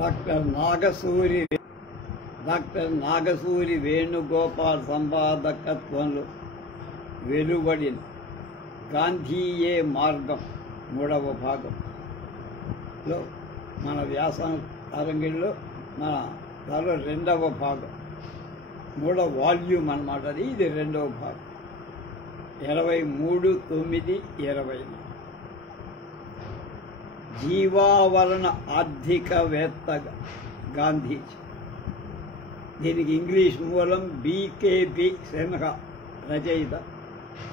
Doctor Nagasuri Venugopal సంపాదకత్వంలో వెలువడిన గాంధీయే మార్గం 3వ భాగంలో మన వ్యాసం తరంగిణిలో మన దానిలో 2వ భాగం 3వ వాల్యూమ్ అన్నమాట. ఇది 2వ భాగం 23/9/20. జీవావరణ ఆర్థికవేత్తగా గాంధీజీ. దీనికి ఇంగ్లీష్ మూలం బీకేపీ సిన్హా, రచయిత,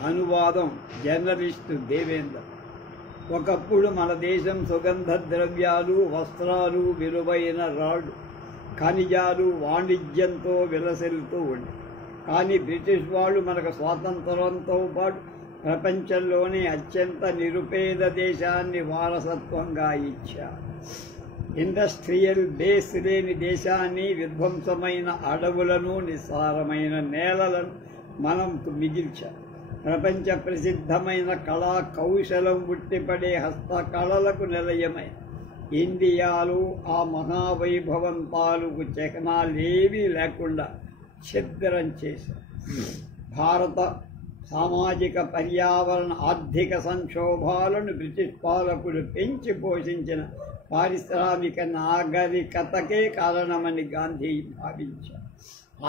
అనువాదం జర్నలిస్టు దేవేందర్. ఒకప్పుడు మన దేశం సుగంధ ద్రవ్యాలు, వస్త్రాలు, విలువైన రాళ్ళు, ఖనిజాలు వాణిజ్యంతో విలసిల్లుతూ ఉంది. కానీ బ్రిటిష్ వాళ్ళు మనకు స్వాతంత్రంతో పాటు ప్రపంచంలోనే అత్యంత నిరుపేద దేశాన్ని వారసత్వంగా ఇచ్చారు. ఇండస్ట్రియల్ బేస్ లేని దేశాన్ని, విధ్వంసమైన అడవులను, నిస్సారమైన నేలలను మనం మిగిల్చాం. ప్రపంచ ప్రసిద్ధమైన కళా కౌశలం ఉట్టిపడే హస్తకళలకు నిలయమైన ఇండియాలో ఆ మహావైభవం తాలూకు చిహ్నాలేవీ లేకుండా ఛిద్రం చేశారు. భారత సామాజిక, పర్యావరణ, ఆర్థిక సంక్షోభాలను బ్రిటిష్ పాలకులు పెంచి పోషించిన పారిశ్రామిక నాగరికతకే కారణమని గాంధీ భావించారు.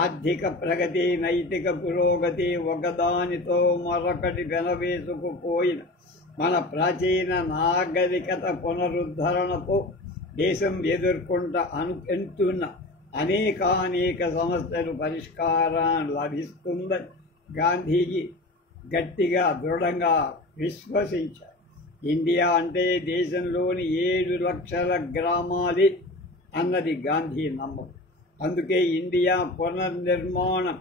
ఆర్థిక ప్రగతి, నైతిక పురోగతి ఒకదానితో మరొకటి వెనవేసుకుపోయిన మన ప్రాచీన నాగరికత పునరుద్ధరణతో దేశం ఎదుర్కొంటున్న అనేక సమస్యలు పరిష్కారం లభిస్తుందని గాంధీజీ గట్టిగా, దృఢంగా విశ్వసించారు. ఇండియా అంటే దేశంలోని 7 లక్షల గ్రామాలే అన్నది గాంధీ నమ్మకం. అందుకే ఇండియా పునర్నిర్మాణం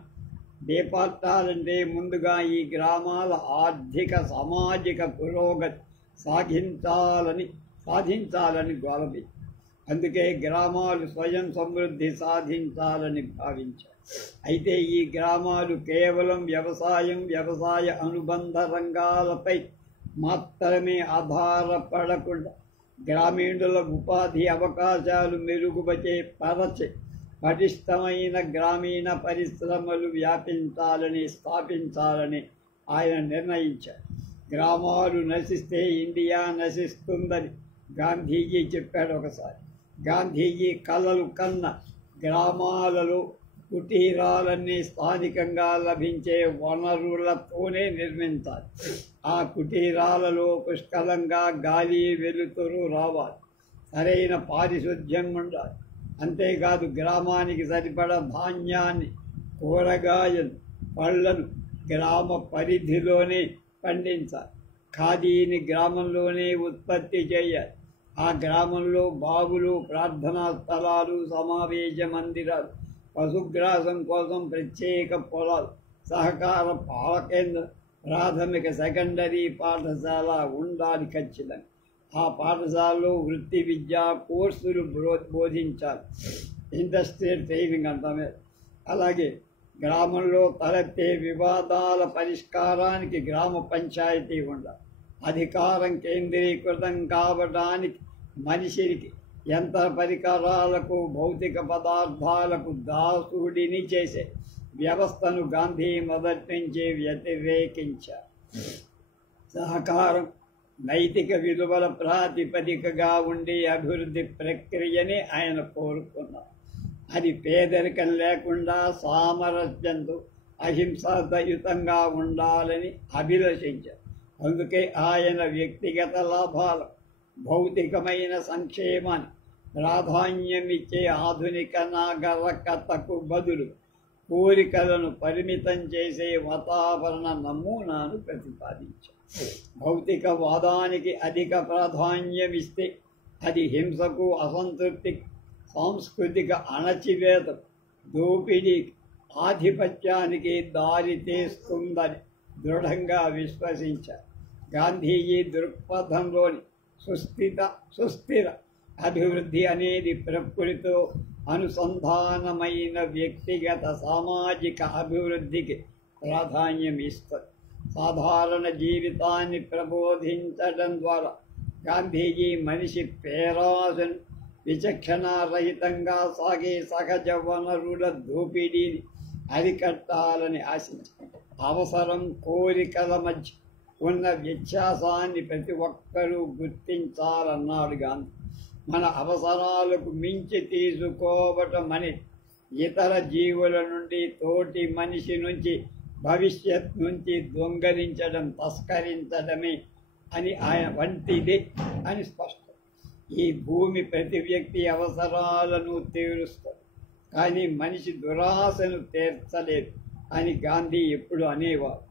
చేపట్టాలంటే ముందుగా ఈ గ్రామాల ఆర్థిక, సామాజిక పురోగతి సాధించాలని గొలవి. అందుకే గ్రామాలు స్వయం సమృద్ధి సాధించాలని భావించారు. అయితే ఈ గ్రామాలు కేవలం వ్యవసాయ అనుబంధ రంగాలపై మాత్రమే ఆధారపడకుండా గ్రామీణుల ఉపాధి అవకాశాలు మెరుగుపరిచే పటిష్టమైన గ్రామీణ పరిశ్రమలు స్థాపించాలని ఆయన నిర్ణయించారు. గ్రామాలు నశిస్తే ఇండియా నశిస్తుందని గాంధీజీ చెప్పాడు ఒకసారి. గాంధీజీ కలలు కన్న గ్రామాలలో కుటీరాలన్నీ స్థానికంగా లభించే వనరులతోనే నిర్మించాలి. ఆ కుటీరాలలో పుష్కలంగా గాలి, వెలుతురు రావాలి. సరైన పారిశుధ్యం ఉండాలి. అంతేకాదు గ్రామానికి సరిపడా ధాన్యాన్ని, కూరగాయలు, పళ్లను గ్రామ పరిధిలోనే పండించాలి. ఖాదీని గ్రామంలోనే ఉత్పత్తి చేయాలి. ఆ గ్రామంలో బావులు, ప్రార్థనా స్థలాలు, సమావేశ మందిరాలు, పశుగ్రాసం కోసం ప్రత్యేక పొలాలు, సహకార పాలకేంద్రం, ప్రాథమిక, సెకండరీ పాఠశాల ఉండాలి ఖచ్చితంగా. ఆ పాఠశాలలో వృత్తి విద్యా కోర్సులు బోధించాలి. ఇండస్ట్రియల్ ట్రైనింగ్ అంటామే. అలాగే గ్రామంలో తలెత్తే వివాదాల పరిష్కారానికి గ్రామ పంచాయతీ ఉండాలి. అధికారం కేంద్రీకృతం కావడానికి మనిషికి, యంత్ర పరికరాలకు, భౌతిక పదార్థాలకు దాసుడిని చేసే వ్యవస్థను గాంధీ మొదటి నుంచి వ్యతిరేకించారు. సహకారం నైతిక విలువల ప్రాతిపదికగా ఉండే అభివృద్ధి ప్రక్రియని ఆయన కోరుకున్నారు. అది పేదరికం లేకుండా సామరస్యంతో అహింసాయుతంగా ఉండాలని అభిలషించారు. అందుకే ఆయన వ్యక్తిగత లాభాల, భౌతికమైన సంక్షేమాన్ని ప్రాధాన్యమిచ్చే ఆధునిక నాగరికతకు బదులు కోరికలను పరిమితం చేసే వాతావరణ నమూనాను ప్రతిపాదించారు. భౌతికవాదానికి అధిక ప్రాధాన్యమిస్తే అది హింసకు, అసంతృప్తికి, సాంస్కృతిక అణచివేత, దోపిడీకి, ఆధిపత్యానికి దారి తీస్తుందని దృఢంగా విశ్వసించారు. గాంధీజీ దృక్పథంలోని సుస్థిర అభివృద్ధి అనేది ప్రకృతితో అనుసంధానమైన వ్యక్తిగత, సామాజిక అభివృద్ధికి ప్రాధాన్యం ఇస్తుంది. సాధారణ జీవితాన్ని ప్రబోధించడం ద్వారా గాంధీజీ మనిషి పేరాశను విచక్షణారహితంగా సాగే సహజ వనరుల దోపిడీని అరికట్టాలని ఆశించి అవసరం కోరికల మధ్య ఉన్న వ్యత్యాసాన్ని ప్రతి ఒక్కరూ గుర్తించాలన్నాడు గాంధీ. మన అవసరాలకు మించి తీసుకోవటం అని ఇతర జీవుల నుండి, తోటి మనిషి నుంచి, భవిష్యత్ నుంచి దొంగలించడం, తస్కరించడమే అని ఆయన వంటిదే అని స్పష్టం. ఈ భూమి ప్రతి వ్యక్తి అవసరాలను తీరుస్తుంది, కానీ మనిషి దురాశను తీర్చలేదు అని గాంధీ ఎప్పుడు అనేవారు.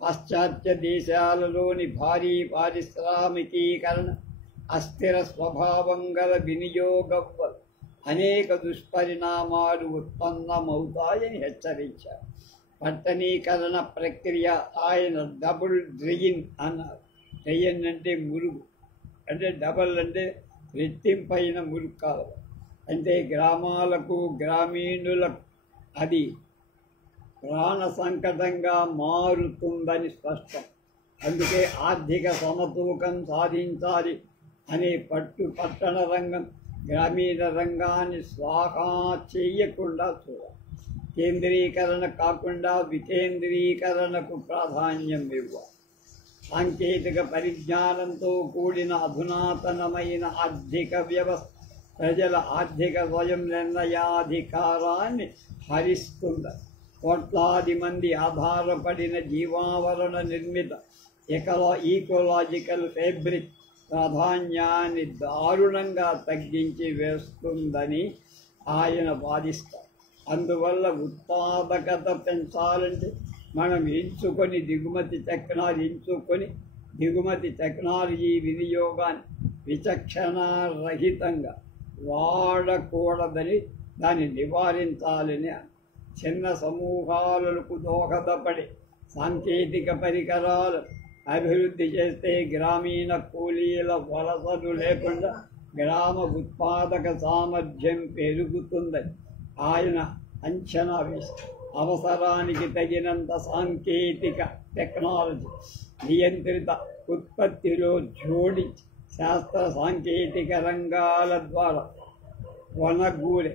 పాశ్చాత్య దేశాలలోని భారీ పారిశ్రామికీకరణ, అస్థిర స్వభావం గల వినియోగం వల్ల అనేక దుష్పరిణామాలు ఉత్పన్నమవుతాయని హెచ్చరించారు. పట్టణీకరణ ప్రక్రియ ఆయన డబుల్ డ్రెయిన్ అన్నారు. డ్రెయిన్ అంటే మురుగు, అంటే డబల్ అంటే రెట్టింపైన మురుగు కాలం. అంటే గ్రామాలకు, గ్రామీణులకు అది ప్రాణ సంకటంగా మారుతుందని స్పష్టం. అందుకే ఆర్థిక సమతూకం సాధించాలి అనే పట్టణ రంగం గ్రామీణ రంగాన్ని స్వాహా చేయకుండా చూడాలి. కేంద్రీకరణ కాకుండా వికేంద్రీకరణకు ప్రాధాన్యం ఇవ్వాలి. సాంకేతిక పరిజ్ఞానంతో కూడిన అధునాతనమైన ఆర్థిక వ్యవస్థ ప్రజల ఆర్థిక స్వయం నిర్ణయాధికారాన్ని హరిస్తుంది. కోట్లాది మంది ఆధారపడిన జీవావరణ నిర్మిత ఈకోలాజికల్ ఫ్యాబ్రిక్ ప్రాధాన్యాన్ని దారుణంగా తగ్గించి వేస్తుందని ఆయన వాదిస్తారు. అందువల్ల ఉత్పాదకత పెంచాలంటే మనం దిగుమతి టెక్నాలజీ వినియోగాన్ని విచక్షణారహితంగా వాడకూడదని, దాన్ని నివారించాలని, చిన్న సమూహాలకు దోహదపడే సాంకేతిక పరికరాలు అభివృద్ధి చేస్తే గ్రామీణ కూలీల వలసలు లేకుండా గ్రామ ఉత్పాదక సామర్థ్యం పెరుగుతుందని ఆయన అంచనా వేశారు. అవసరానికి తగినంత సాంకేతిక టెక్నాలజీ నియంత్రిత ఉత్పత్తిలో జోడించి శాస్త్ర సాంకేతిక రంగాల ద్వారా వనగూడే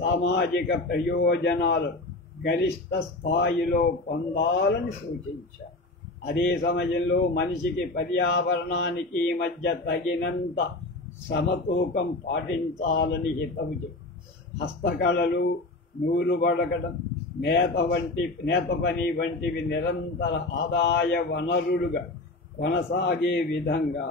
సామాజిక ప్రయోజనాలు గరిష్ట స్థాయిలో పొందాలని సూచించారు. అదే సమయంలో మనిషికి, పర్యావరణానికి మధ్య తగినంత సమతూకం పాటించాలని హితవు చెప్పారు. హస్తకళలు, నూలు వడకడం, నేత పని వంటివి నిరంతర ఆదాయ వనరులుగా కొనసాగే విధంగా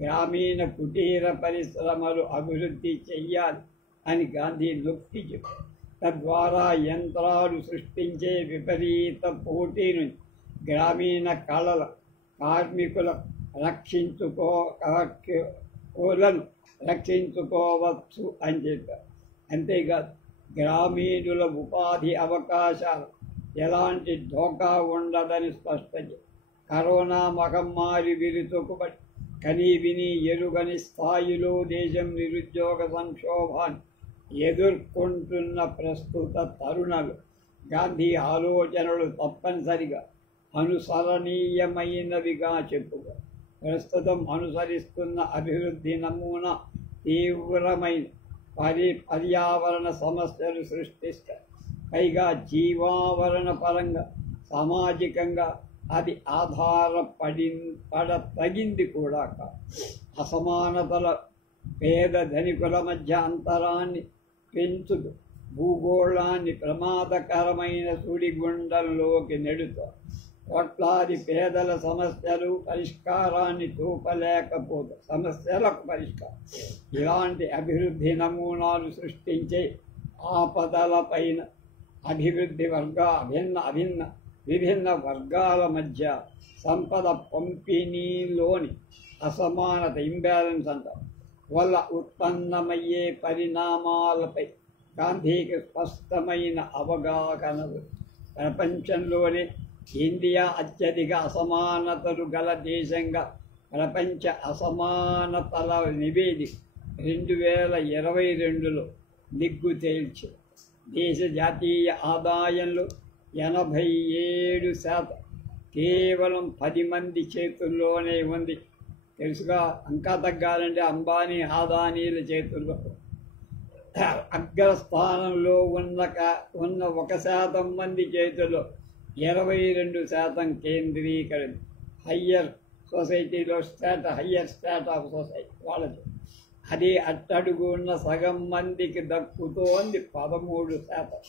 గ్రామీణ కుటీర పరిశ్రమలు అభివృద్ధి చెయ్యాలి అని గాంధీ నొక్కి చెప్పారు. తద్వారా యంత్రాలు సృష్టించే విపరీత పోటీ నుంచి గ్రామీణ కళల కార్మికుల రక్షించుకోవచ్చు అని చెప్పారు. అంతేకాదు గ్రామీణుల ఉపాధి అవకాశాలు ఎలాంటి ఢోకా ఉండదని స్పష్టం చేశారు. కరోనా మహమ్మారి విరుచుకుపడి కనీవిని ఎరుగని స్థాయిలో దేశం నిరుద్యోగ సంక్షోభాన్ని ఎదుర్కొంటున్న ప్రస్తుత తరుణలు గాంధీ ఆలోచనలు తప్పనిసరిగా అనుసరణీయమైనవిగా చెప్పుగా. ప్రస్తుతం అనుసరిస్తున్న అభివృద్ధి నమూనా తీవ్రమైన పర్యావరణ సమస్యలు సృష్టిస్తాయి. పైగా జీవావరణ పరంగా, సామాజికంగా అది తగింది కూడా కాదు. అసమానతల, పేద ధనికుల మధ్య అంతరాన్ని పెంచుతూ భూగోళాన్ని ప్రమాదకరమైన సుడిగుండంలోకి నెడుతారు. కోట్లాది పేదల సమస్యలకు పరిష్కారం ఇలాంటి అభివృద్ధి నమూనాలు సృష్టించే ఆపదలపైన విభిన్న వర్గాల మధ్య సంపద పంపిణీలోని అసమానత, ఇంబ్యాలెన్స్ అంటారు, వల్ల ఉత్పన్నమయ్యే పరిణామాలపై గాంధీకి స్పష్టమైన అవగాహనలు. ప్రపంచంలోనే ఇండియా అత్యధిక అసమానతలు గల దేశంగా ప్రపంచ అసమానతల నివేదిక 2022లో నిగ్గు తేల్చి దేశ జాతీయ ఆదాయంలో 87% కేవలం 10 మంది చేతుల్లోనే ఉంది. తెలుసుగా, ఇంకా తగ్గాలంటే అంబానీ, అదానీల చేతుల్లో. అగ్రస్థానంలో ఉన్న 1% మంది చేతిలో 22% కేంద్రీకరణ. హయ్యర్ సొసైటీలో హయ్యర్ స్టాట్ ఆఫ్ సొసైటీ వాళ్ళది. అది అట్టడుగున్న సగం మందికి దక్కుతోంది 13%.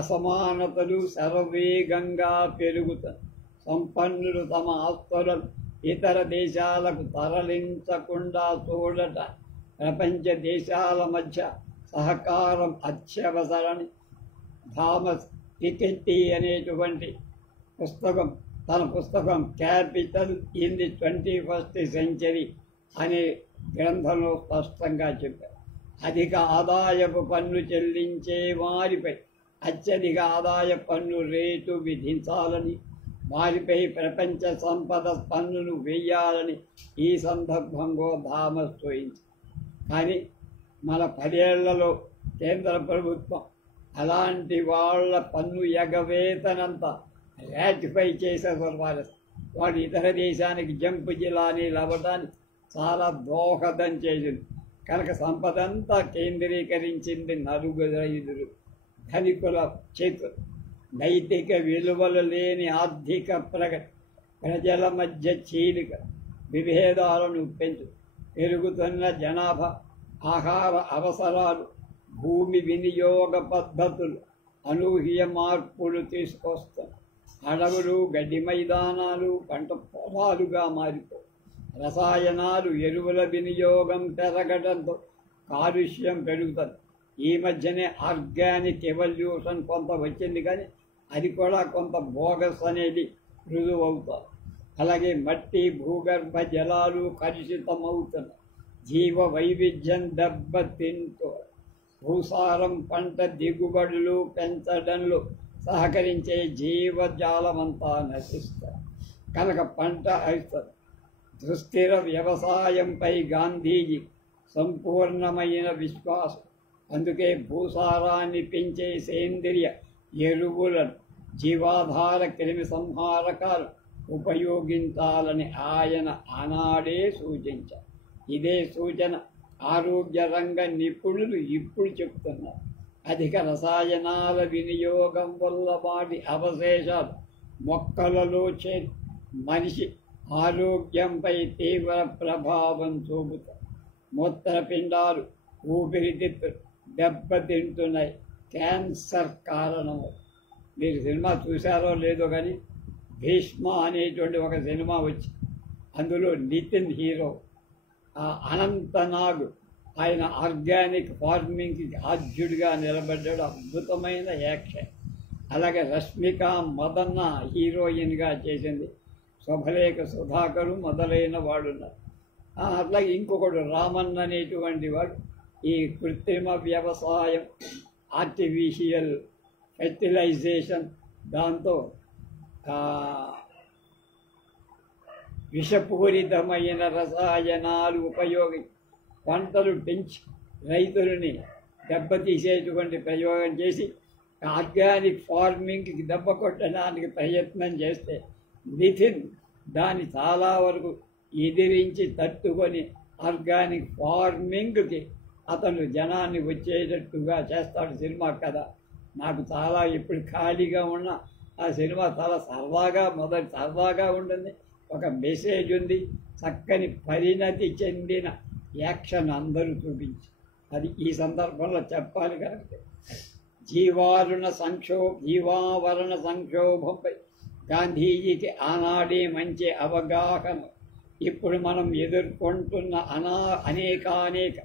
అసమానతలు శరవేగంగా పెరుగుతాయి. సంపన్నులు తమ ఆస్తులను ఇతర దేశాలకు తరలించకుండా చూడట ప్రపంచ దేశాల మధ్య సహకారం అత్యవసరని థామస్ పికెట్టి అనేటువంటి తన పుస్తకం capital in the 21st century అనే గ్రంథంలో స్పష్టంగా చెప్పారు. అధిక ఆదాయపు పన్ను చెల్లించే వారిపై అత్యధిక ఆదాయ పన్ను రేటు విధించాలని, వారిపై ప్రపంచ సంపద పన్నును వేయాలని ఈ సందర్భంగా థామస్ చూయించారు. కానీ మన 10 ఏళ్లలో కేంద్ర ప్రభుత్వం అలాంటి వాళ్ళ పన్ను ఎగవేతనంతా రాటిఫై చేసేవారు. వాడు ఇతర దేశానికి జంపు జిల్లాని అవ్వడానికి చాలా దోహదం చేసింది. కనుక సంపద అంతా కేంద్రీకరించింది 4-5 ధనికుల చేతులు. నైతిక విలువలు లేని ఆర్థిక ప్రగతి ప్రజల మధ్య చీలిక, విభేదాలను పెరుగుతున్న జనాభా, ఆహార అవసరాలు, భూమి వినియోగ పద్ధతులు అనూహ్య మార్పులు తీసుకొస్తాయి. అడవులు గడ్డి మైదానాలు పంట పొలాలుగా మారిపోయి, రసాయనాలు ఎరువుల వినియోగం పెరగడంతో కాలుష్యం పెరుగుతుంది. ఈ మధ్యనే ఆర్గానిక్ ఎవల్యూషన్ కొంత వచ్చింది, కానీ అది కూడా కొంత బోగస్ అనేది రుజువు అవుతుంది. అలాగే మట్టి భూగర్భ జలాలు కలుషితమవుతున్నాయి. జీవ వైవిధ్యం దెబ్బతింటూ భూసారం పంట దిగుబడులు పెంచడంలో సహకరించే జీవజాలమంతా నశిస్తారు. కనుక పంట అవుతుంది. సుస్థిర వ్యవసాయంపై గాంధీజీ సంపూర్ణమైన విశ్వాసం. అందుకే భూసారాన్ని పెంచే సేంద్రియ ఎరువులను, జీవాధార క్రిమి సంహారకాలు ఉపయోగించాలని ఆయన ఆనాడే సూచించారు. ఇదే సూచన ఆరోగ్య రంగ నిపుణులు ఇప్పుడు చెప్తున్నారు. అధిక రసాయనాల వినియోగం వల్ల వాటి అవశేషాలు మొక్కలలో చేరి మనిషి ఆరోగ్యంపై తీవ్ర ప్రభావం చూపుతాయి. మూత్రపిండాలు, ఊపిరితిత్తులు దెబ్బతింటున్నాయి. క్యాన్సర్ కారణము. మీరు సినిమా చూశారో లేదో కానీ భీష్మ అనేటువంటి ఒక సినిమా వచ్చి అందులో నితిన్ హీరో, అనంతనాగ్ ఆయన ఆర్గానిక్ ఫార్మింగ్కి ఆద్యుడిగా నిలబడ్డాడు. అద్భుతమైన యాక్షన్. అలాగే రష్మిక మదన్న హీరోయిన్గా చేసింది. శుభలేఖ సుధాకరు మొదలైన వాడు ఉన్నారు. అట్లాగే ఇంకొకడు రామన్ అనేటువంటి వాడు ఈ కృత్రిమ వ్యవసాయం, ఆర్టిఫిషియల్ ఫెర్టిలైజేషన్, దాంతో విషపూరితమైన రసాయనాలు ఉపయోగించి పంటలు పెంచి రైతులని దెబ్బతీసేటువంటి ప్రయోగం చేసి ఆర్గానిక్ ఫార్మింగ్కి దెబ్బ కొట్టడానికి ప్రయత్నం చేస్తే నితిన్ దాన్ని చాలా వరకు ఎదిరించి తట్టుకొని ఆర్గానిక్ ఫార్మింగ్కి అతను జనాన్ని వచ్చేటట్టుగా చేస్తాడు. సినిమా కథ నాకు చాలా ఇప్పుడు ఖాళీగా ఉన్న ఆ సినిమా చాలా సరదాగా ఉంటుంది. ఒక మెసేజ్ ఉంది. చక్కని పరిణతి చెందిన యాక్షన్ అందరూ చూపించి అది ఈ సందర్భంలో చెప్పాలి. కరెక్ట్. జీవావరణ సంక్షోభంపై గాంధీజీకి ఆనాడే మంచి అవగాహన. ఇప్పుడు మనం ఎదుర్కొంటున్న అనేక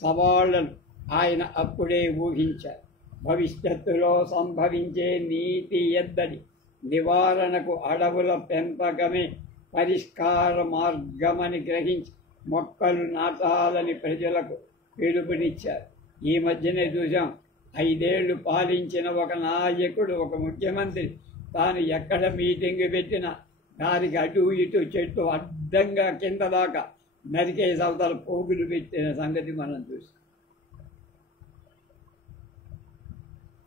సవాళ్లను ఆయన అప్పుడే ఊహించారు. భవిష్యత్తులో సంభవించే నీటి ఎద్దడి నివారణకు అడవుల పెంపకమే పరిష్కార మార్గమని గ్రహించి మొక్కలు నాటాలని ప్రజలకు పిలుపునిచ్చారు. ఈ మధ్యనే చూసాం, 5 ఏళ్లు పాలించిన ఒక నాయకుడు, ఒక ముఖ్యమంత్రి తాను ఎక్కడ మీటింగ్ పెట్టినా దానికి అటు ఇటు చెట్టు అడ్డంగా కింద దాకా నరికే సవతల పోగులు పెట్టిన సంగతి మనం చూసాం.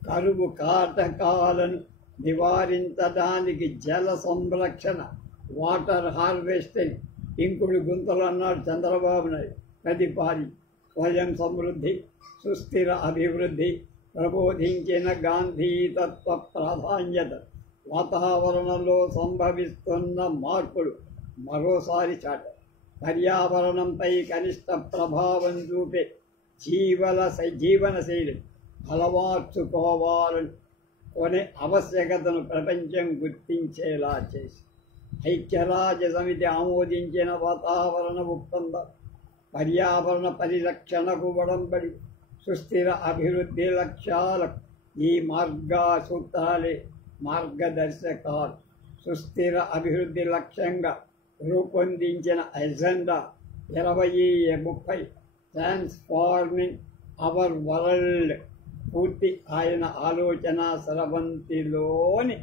కరువు కాటకాలను నివారించడానికి జల సంరక్షణ, వాటర్ హార్వెస్టింగ్, ఇంకుడు గుంతలు అన్నాడు చంద్రబాబు నాయుడు ప్రతిపాది. స్వయం సమృద్ధి, సుస్థిర అభివృద్ధి ప్రబోధించిన గాంధీ తత్వ ప్రాధాన్యత వాతావరణంలో సంభవిస్తున్న మార్పులు మరోసారి చాట పర్యావరణంపై కనిష్ట ప్రభావం చూపే జీవనశైలి అలవార్చుకోవాలని కొనే ఆవశ్యకతను ప్రపంచం గుర్తించేలా చేసి ఐక్యరాజ్య సమితి ఆమోదించిన వాతావరణ ఒప్పందం, పర్యావరణ పరిరక్షణకు ఒడంబడి సుస్థిర అభివృద్ధి లక్ష్యాలకు ఈ సూత్రాలే మార్గదర్శకాలు. సుస్థిర అభివృద్ధి లక్ష్యంగా రూపొందించిన ఎజెండా 2030 ట్రాన్స్ఫార్మింగ్ అవర్ వరల్డ్ పూర్తి ఆయన ఆలోచన స్రవంతిలోని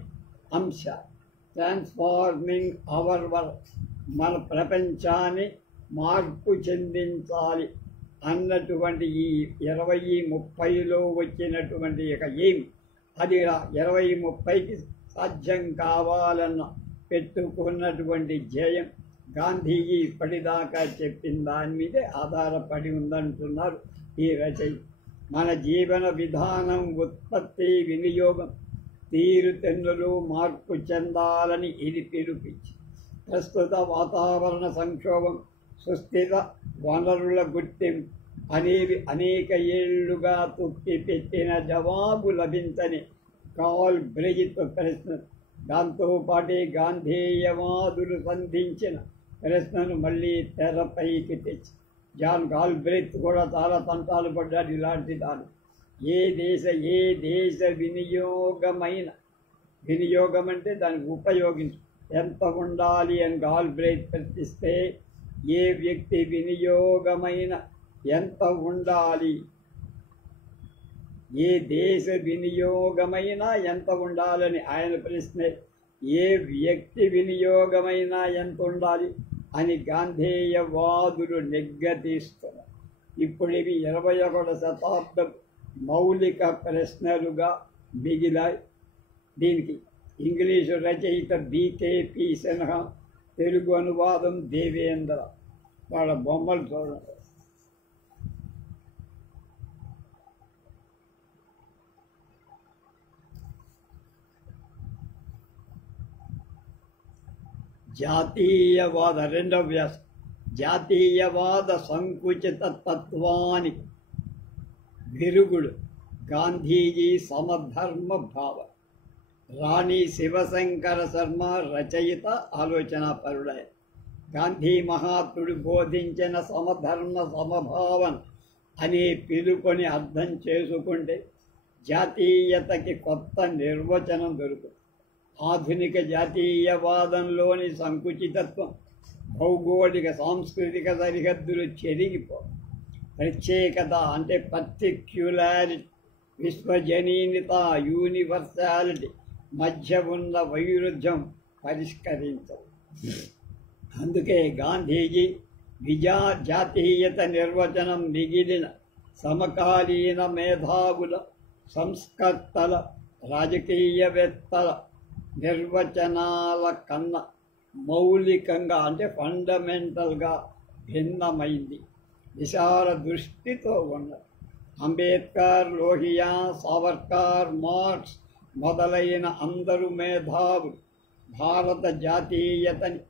అంశ. ట్రాన్స్ఫార్మింగ్ అవర్ వరల్డ్, మన ప్రపంచాన్ని మార్పు చెందించాలి అన్నటువంటి ఈ 2030లో వచ్చినటువంటి ఎయిమ్, అది 2030కి సాధ్యం కావాలన్న పెట్టుకున్నటువంటి ధ్యేయం గాంధీజీ ఇప్పటిదాకా చెప్పిన దాని మీదే ఆధారపడి ఉందంటున్నారు ఈ రచయిత. మన జీవన విధానం, ఉత్పత్తి, వినియోగం తీరుతెన్నులు మార్పు చెందాలని ఇది పిలుపుచ్చి ప్రస్తుత వాతావరణ సంక్షోభం, సుస్థిర వనరుల గుర్తింపు అనేవి అనేక ఏళ్లుగా తొక్కిపెట్టిన జవాబు లభించని గాల్ బ్రెజిత్ ప్రశ్న, దాంతోపాటే గాంధేయవాదులు సంధించిన ప్రశ్నను మళ్ళీ తెరపైకి తెచ్చి జాన్ గాల్బ్రెత్ కూడా చాలా తంటాలు పడ్డాడు ఇలాంటి దాన్ని. ఏ దేశ వినియోగం అంటే దాన్ని ఉపయోగించు ఎంత ఉండాలి అని గాల్బ్రెత్ ప్రశ్నిస్తే, ఏ వ్యక్తి వినియోగమైన ఎంత ఉండాలి, ఏ దేశ వినియోగమైనా ఎంత ఉండాలని ఆయన ప్రశ్నే, ఏ వ్యక్తి వినియోగమైనా ఎంత ఉండాలి అని గాంధేయవాదులు నిగ్గదీస్తున్నారు. ఇప్పుడు ఇవి 21వ శతాబ్దం మౌలిక ప్రశ్నలుగా మిగిలాయి. దీనికి ఇంగ్లీషు రచయిత BKP సిన్హా, తెలుగు అనువాదం దేవేంద్ర. వాళ్ళ బొమ్మలు చూడండి. జాతీయవాద, రెండవ వ్యాసం. జాతీయవాద సంకుచిత తత్వానికి విరుగుడు గాంధీజీ సమధర్మ భావం. రాణి శివశంకర శర్మ రచయిత, ఆలోచనాపరుడై. గాంధీ మహాత్ముడు బోధించిన సమధర్మ సమభావన అనే పిలుపుని అర్థం చేసుకుంటే జాతీయతకి కొత్త నిర్వచనం దొరుకుతుంది. ఆధునిక జాతీయవాదంలోని సంకుచితత్వం, భౌగోళిక సాంస్కృతిక సరిహద్దులు చెరిగిపో, ప్రత్యేకత అంటే పర్టిక్యులారిటీ, విశ్వజనీనత యూనివర్సాలిటీ మధ్య ఉన్న వైరుధ్యం పరిష్కరించవు. అందుకే గాంధీజీ జాతీయత నిర్వచనం మిగిలిన సమకాలీన మేధావుల, సంస్కర్తల, రాజకీయవేత్తల నిర్వచనాల కన్నా మౌలికంగా అంటే ఫండమెంటల్గా భిన్నమైంది. విశాల దృష్టితో ఉన్నది. అంబేద్కర్, లోహియా, సావర్కర్, మార్క్స్ మొదలైన అందరు మేధావులు భారత జాతీయతని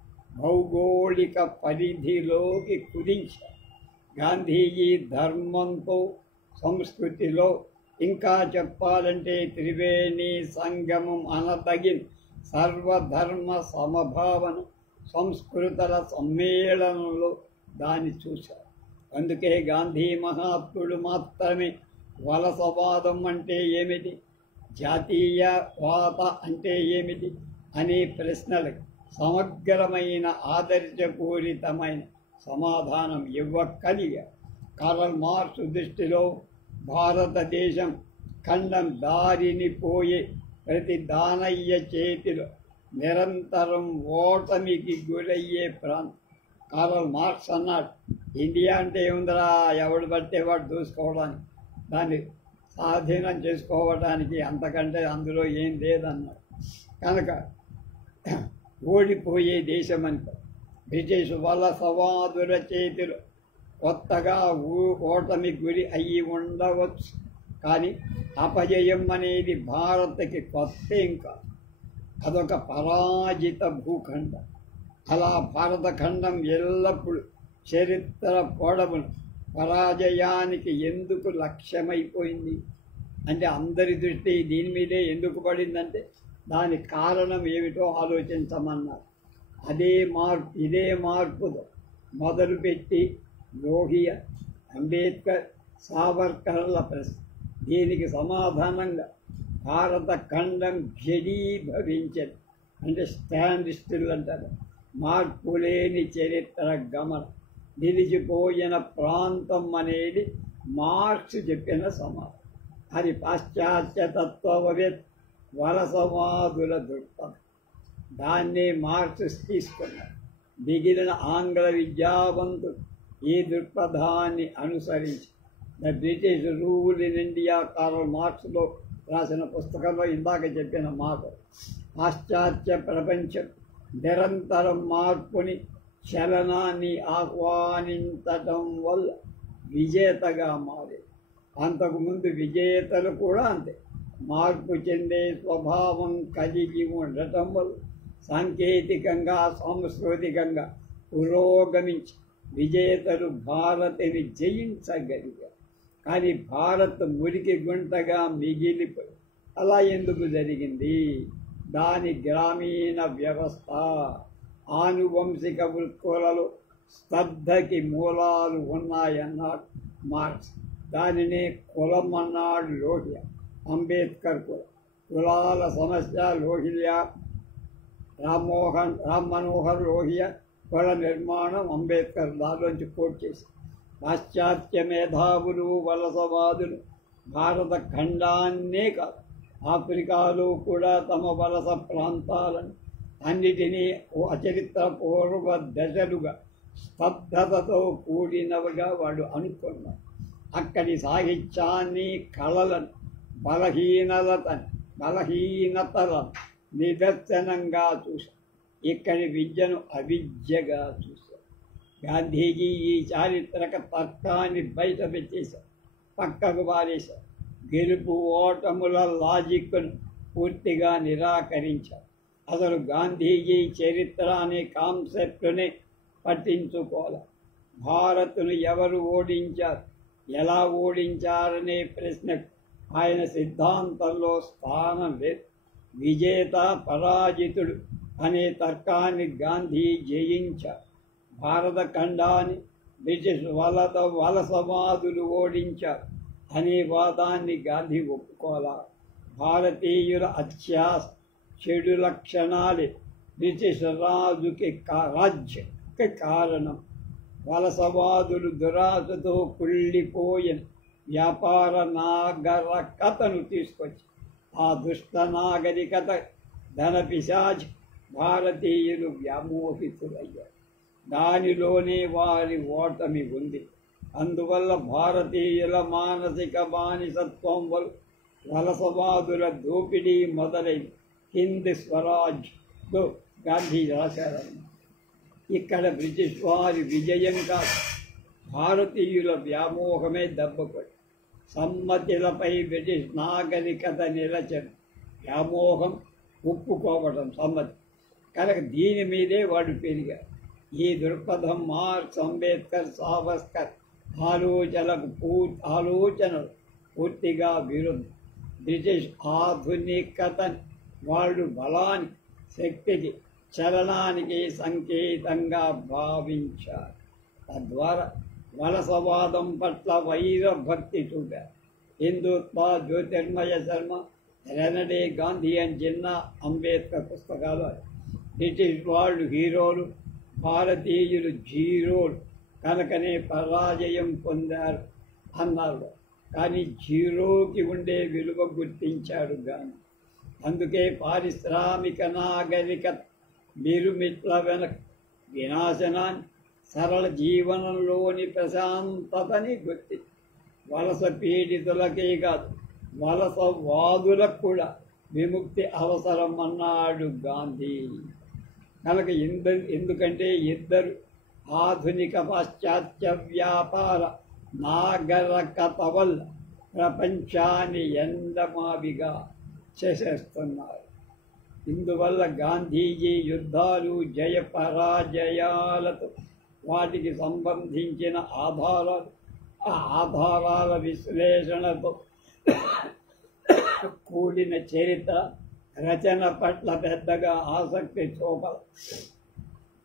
భౌగోళిక పరిధిలోకి కుదించారు. గాంధీజీ ధర్మంతో, సంస్కృతిలో, ఇంకా చెప్పాలంటే త్రివేణి సంగమం అనదగిన సర్వధర్మ సమభావన సంస్కృతుల సమ్మేళనంలో దాన్ని చూశారు. అందుకే గాంధీ మహాత్ముడు మాత్రమే వలసవాదం అంటే ఏమిటి, జాతీయవాద అంటే ఏమిటి అనే ప్రశ్నలకు సమగ్రమైన ఆదర్శపూరితమైన సమాధానం ఇవ్వగలిగారు. కార్ల్ మార్క్స్ దృష్టిలో భారతదేశం ఖండం దారిని పోయే ప్రతి దానయ్య చేతిలో నిరంతరం ఓటమికి గురయ్యే ప్రాంతం. కార్ల్ మార్క్స్ అన్నాడు, ఇండియా అంటే ఏముందరా, ఎవడు పడితే వాడు దూసుకోవడానికి, దాన్ని స్వాధీనం చేసుకోవడానికి అంతకంటే అందులో ఏం లేదన్నాడు. కనుక ఓడిపోయే దేశం అనుకో. బ్రిటిష్ వలసవాదుల చేతిలో కొత్తగా ఓటమి గురి అయ్యి ఉండవచ్చు, కానీ అపజయం అనేది భారత్కి కొత్త ఇంకా అదొక పరాజిత భూఖండం. అలా భారత ఖండం ఎల్లప్పుడూ చరిత్ర పొడవున పరాజయానికి ఎందుకు లక్ష్యమైపోయింది అంటే అందరి దృష్టి దీని మీదే ఎందుకు పడిందంటే దానికి కారణం ఏమిటో ఆలోచించమన్నారు. ఇదే మార్పుతో మొదలుపెట్టి లోహియ, అంబేద్కర్, సావర్కర్ల ప్రశ్న. దీనికి సమాధానంగా భారత ఖండం ఘనీభవించదు అంటే స్టాండ్ స్టిల్ అంటారు. మార్పు లేని చరిత్ర గమనం, నిలిచిపోయిన ప్రాంతం అనేది మార్క్స్ చెప్పిన సమాధానం. అది పాశ్చాత్య తత్వవేత్త వలసవాదుల దృక్పథం. దాన్నే మార్క్స్ తీసుకున్నారు. మిగిలిన ఆంగ్ల విద్యావంతులు ఈ దృక్పథాన్ని అనుసరించి the British rule in India Karl మార్క్స్లో రాసిన పుస్తకంలో ఇందాక చెప్పిన మాట, పాశ్చాత్య ప్రపంచం నిరంతరం మార్పుని, చలనాన్ని ఆహ్వానించటం వల్ల విజేతగా మారేది. అంతకుముందు విజేతలు కూడా అంతే, మార్పు చెందే స్వభావం కలిగి ఉండటం వల్ల సాంకేతికంగా సాంస్కృతికంగా పురోగమించి విజేతలు భారత్ని జయించగలిగారు. కానీ భారత్ మురికి గుంటగా మిగిలిపోయి. అలా ఎందుకు జరిగింది? దాని గ్రామీణ వ్యవస్థ, ఆనువంశిక వృత్తులలో స్తబ్దకి మూలాలు ఉన్నాయన్నాడు మార్క్స్. దానినే కులం అన్నాడు లోహియ. అంబేద్కర్ కులాల సమస్య లోహియ, రామ్ మనోహర్ లోహియ కుల నిర్మాణం అంబేద్కర్ దానిలోంచి కోట్ చేసి, పాశ్చాత్య మేధావులు వలసవాదులు భారత ఖండాన్నే కాదు ఆఫ్రికాలో కూడా తమ వలస ప్రాంతాలను అన్నిటినీ అచరిత్ర పూర్వ దశలుగా స్తబ్దతతో కూడినవిగా వాడు అనుకున్నారు. అక్కడి సాహిత్యాన్ని, కళలను బలహీనతలను నిదర్శనంగా చూశారు. ఇక్కడి విద్యను అవిద్యగా చూశారు. గాంధీజీ ఈ చారిత్రక తర్కాన్ని బయట పెట్టేశారు, పక్కకు పారేశారు. గెలుపు ఓటముల లాజిక్ను పూర్తిగా నిరాకరించారు. అసలు గాంధీజీ చరిత్ర అనే కాన్సెప్ట్ని పట్టించుకోవాలి. భారత్ను ఎవరు ఓడించారు, ఎలా ఓడించారనే ప్రశ్నకు ఆయన సిద్ధాంతంలో స్థానం లేదు. విజేత పరాజితుడు అనే తర్కాన్ని గాంధీ జయించారు. భారత ఖండాన్ని బ్రిటిష్ వలసవాదులు ఓడించారు అనే వాదాన్ని గాంధీ ఒప్పుకోలా. భారతీయుల అత్యాస, చెడు లక్షణాలే బ్రిటిష్ రాజ్యకి కారణం. వలసవాదులు దురాశతో కుళ్ళిపోయిన వ్యాపార నాగరికతను తీసుకొచ్చి ఆ దుష్ట నాగరికత ధన పిశాచి భారతీయులు వ్యామోహితులయ్యారు. దానిలోనే వారి ఓటమి ఉంది. అందువల్ల భారతీయుల మానసిక బానిసత్వం వల్ల వలసవాదుల దోపిడీ మొదలై హింద్ స్వరాజ్లో గాంధీ రాశారన్న. ఇక్కడ బ్రిటిష్ వారి విజయం కాదు, భారతీయుల వ్యామోహమే దెబ్బకొట్టి సమ్మతిలపై బ్రిటిష్ నాగరికత నిలచను. వ్యామోహం ఒప్పుకోవడం సమ్మతి కనుక దీని మీదే వాడు పెరిగారు. ఈ దృక్పథం మార్క్స్, అంబేద్కర్, సావర్కర్ ఆలోచనలు పూర్తిగా విరుద్ధం. బ్రిటిష్ ఆధునికతని వాళ్ళు బలానికి, శక్తికి, చలనానికి సంకేతంగా భావించారు. తద్వారా వలసవాదం పట్ల వైరభక్తి చూపారు. హిందుత్వ జ్యోతిర్మయ శర్మ, రెనడే గాంధీ అండ్ జిన్నా అంబేద్కర్ పుస్తకాలు బ్రిటిష్ వాళ్ళు హీరోలు, భారతీయులు జీరోలు కనుకనే పరాజయం పొందారు అన్నారు. కానీ జీరోకి ఉండే విలువ గుర్తించాడు గాంధీ. అందుకే పారిశ్రామిక నాగరికత మిరుమిట్ల వెనక వినాశనాన్ని, సరళ జీవనంలోని ప్రశాంతతని గుర్తి వలస పీడితులకే కాదు వలసవాదులకు కూడా విముక్తి అవసరం అన్నాడు గాంధీ. కనుక ఎందుకంటే ఇద్దరు ఆధునిక పాశ్చాత్య వ్యాపార నాగరికత వల్ల ప్రపంచాన్ని ఎండమావిగా చేసేస్తున్నారు. ఇందువల్ల గాంధీజీ యుద్ధాలు జయ పరాజయాలతో వాటికి సంబంధించిన ఆధారాల విశ్లేషణతో కూడిన చరిత్ర రచన పట్ల పెద్దగా ఆసక్తి చూపదు.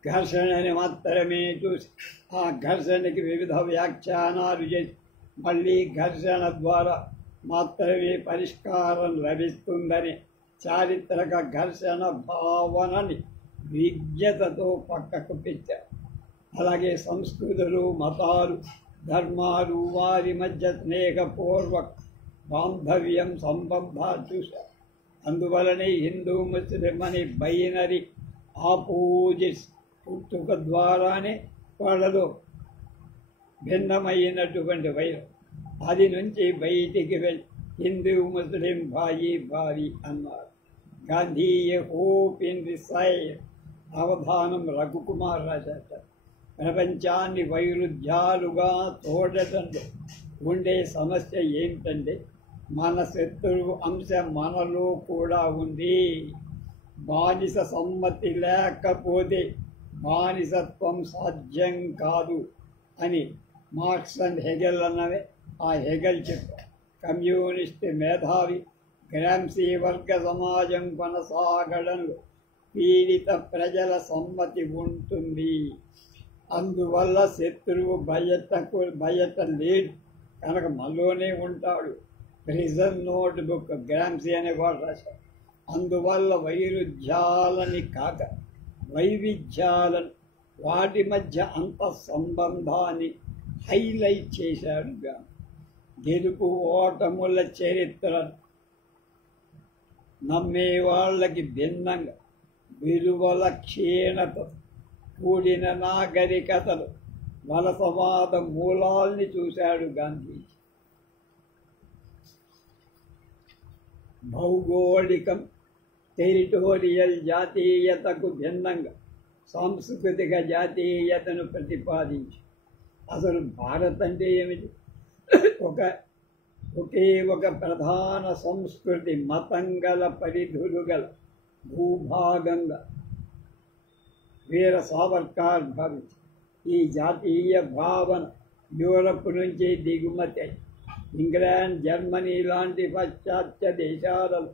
ఘర్షణని మాత్రమే చూసి ఆ ఘర్షణకి వివిధ వ్యాఖ్యానాలు చేసి మళ్ళీ ఘర్షణ ద్వారా మాత్రమే పరిష్కారం లభిస్తుందని చారిత్రక ఘర్షణ భావనని విజ్ఞతతో పక్కకు పెట్టారు. అలాగే సంస్కృతులు, మతాలు, ధర్మాలు, వారి మధ్య స్నేహపూర్వక బాంధవ్యం, సంబంధాలు చూశారు. అందువలనే హిందూ ముస్లిం అని బైనరీ ఆపోజిట్స్ పుట్టుక ద్వారానే వాళ్ళలో భిన్నమైనటువంటి వైరం అది నుంచి బయటికి వెళ్ళి హిందూ ముస్లిం భాయి భావి అన్నారు. Gandhi a hope in the side అవధానం రఘుకుమార్ రాశారు. ప్రపంచాన్ని వైరుధ్యాలుగా తోడటంలో ఉండే సమస్య ఏంటంటే మన శత్రువు అంశ మనలో కూడా ఉంది. బానిస సమ్మతి లేకపోతే బానిసత్వం సాధ్యం కాదు అని మార్క్స్ అండ్ హెగెల్ అన్నవే ఆ హెగెల్ చెప్పారు. కమ్యూనిస్ట్ మేధావి గ్రాంసీ వర్గ సమాజం కొనసాగడంలో పీడిత ప్రజల సమ్మతి ఉంటుంది. అందువల్ల శత్రువు బయట లేడు కనుక మనలోనే ఉంటాడు. ప్రిజన్ నోట్ బుక్ గ్రాంసీ అనేవాడు రాశారు. అందువల్ల వైరుధ్యాలని కాక వైవిధ్యాలను, వాటి మధ్య అంత సంబంధాన్ని హైలైట్ చేశాడు. గెలుపు ఓటముల చరిత్ర నమ్మే వాళ్ళకి భిన్నంగా విలువల క్షీణత కూడిన నాగరికతలు వలసవాద మూలాల్ని చూశాడు గాంధీజీ. భౌగోళికం టెరిటోరియల్ జాతీయతకు భిన్నంగా సాంస్కృతిక జాతీయతను ప్రతిపాదించి అసలు భారత్ అంటే ఏమిటి? ఒకే ఒక ప్రధాన సంస్కృతి, మతం గల పరిధులు గల భూభాగంగా వీర సావర్కర్ భావించి ఈ జాతీయ భావన యూరప్ నుంచి దిగుమతి ఇంగ్లాండ్, జర్మనీ లాంటి పాశ్చాత్య దేశాలలో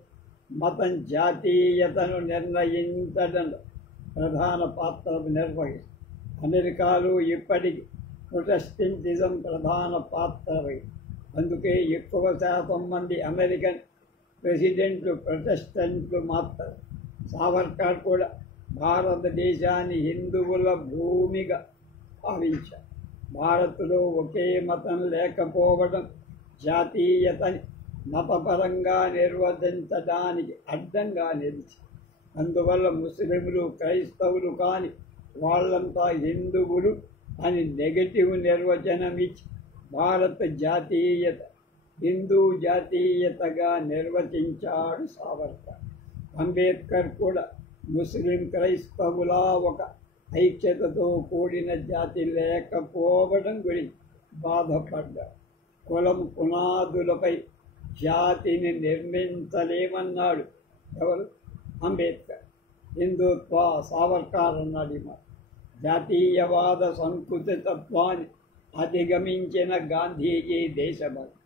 మతం జాతీయతను నిర్ణయించడంలో ప్రధాన పాత్ర నిర్వహిస్తుంది. అమెరికాలో ఇప్పటికీ ప్రొటెస్టెంటిజం ప్రధాన పాత్ర వహిస్తుంది. అందుకే ఎక్కువ శాతం మంది అమెరికన్ ప్రెసిడెంట్లు ప్రొటెస్టెంట్లు మాత్రమే. సావర్కర్ కూడా భారతదేశాన్ని హిందువుల భూమిగా భావించారు. భారత్లో ఒకే మతం లేకపోవడం జాతీయతని మతపరంగా నిర్వచించడానికి అడ్డంగా నిలిచి, అందువల్ల ముస్లింలు, క్రైస్తవులు కాని వాళ్ళంతా హిందువులు అని నెగటివ్ నిర్వచనం ఇచ్చి భారత జాతీయత హిందూ జాతీయతగా నిర్వచించాడు సావర్కర్. అంబేద్కర్ కూడా ముస్లిం, క్రైస్తవుల ఒక ఐక్యతతో కూడిన జాతి లేకపోవడం గురించి బాధపడ్డాడు. కులం పునాదులపై జాతిని నిర్మించలేమన్నాడు ఎవరు? అంబేద్కర్. హిందుత్వ సావర్కర్ అన్నాడు. ఈ మాట జాతీయవాద సంకుచితత్వాన్ని అధిగమించిన గాంధీజీ దేశభక్తి.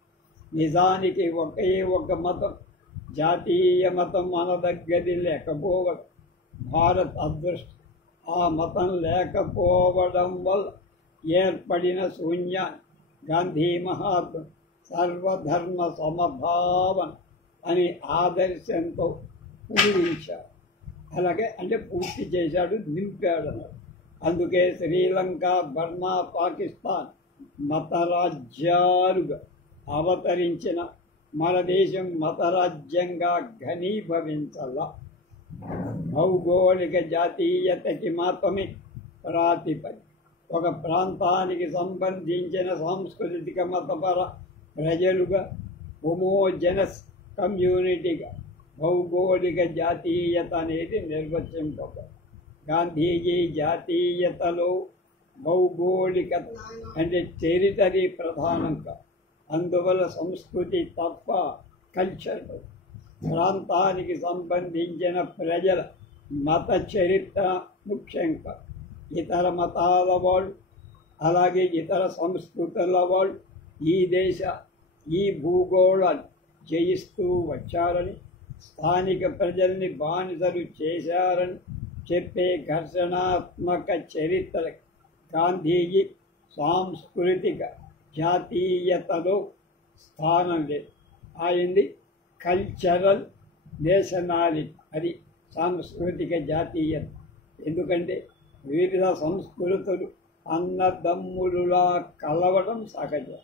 నిజానికి ఒకే ఒక మతం, జాతీయ మతం అనదగ్గది లేకపోవడం భారత్ అదృష్టం. ఆ మతం లేకపోవడం వల్ల ఏర్పడిన శూన్యాన్ని గాంధీ మహాత్మ సర్వధర్మ సమభావన అని ఆదర్శంతో పూరించాడు. అలాగే అంటే పూర్తి చేశాడు, నింపాడు అన్నాడు. అందుకే శ్రీలంక, బర్మా, పాకిస్తాన్ మతరాజ్యాలుగా అవతరించిన మన దేశం మతరాజ్యంగా ఘనీభవించాల. భౌగోళిక జాతీయతకి మాత్రమే ప్రాతిపదిక. ఒక ప్రాంతానికి సంబంధించిన సాంస్కృతిక మతపర ప్రజలుగా హోమోజెనస్ కమ్యూనిటీగా భౌగోళిక జాతీయత అనేది నిర్వచింపబడింది. గాంధీజీ జాతీయతలో భౌగోళికత అంటే టెరిటరీ ప్రధానంగా, అందువల్ల సంస్కృతి తప్ప కల్చర్ ప్రాంతానికి సంబంధించిన ప్రజల మత చరిత్ర ముఖ్యంగా. ఇతర మతాల వాళ్ళు అలాగే ఇతర సంస్కృతుల వాళ్ళు ఈ భూగోళాన్ని జయిస్తూ వచ్చారని, స్థానిక ప్రజల్ని బానిసలు చేశారని చెప్పే ఘర్షణాత్మక చరిత్ర గాంధీజీ సాంస్కృతిక జాతీయతలో స్థానం లేదు. ఆయనది కల్చరల్ నేషనాలిటీ, అది సాంస్కృతిక జాతీయత. ఎందుకంటే వివిధ సంస్కృతులు అన్నదమ్ములులా కలవడం సహజం.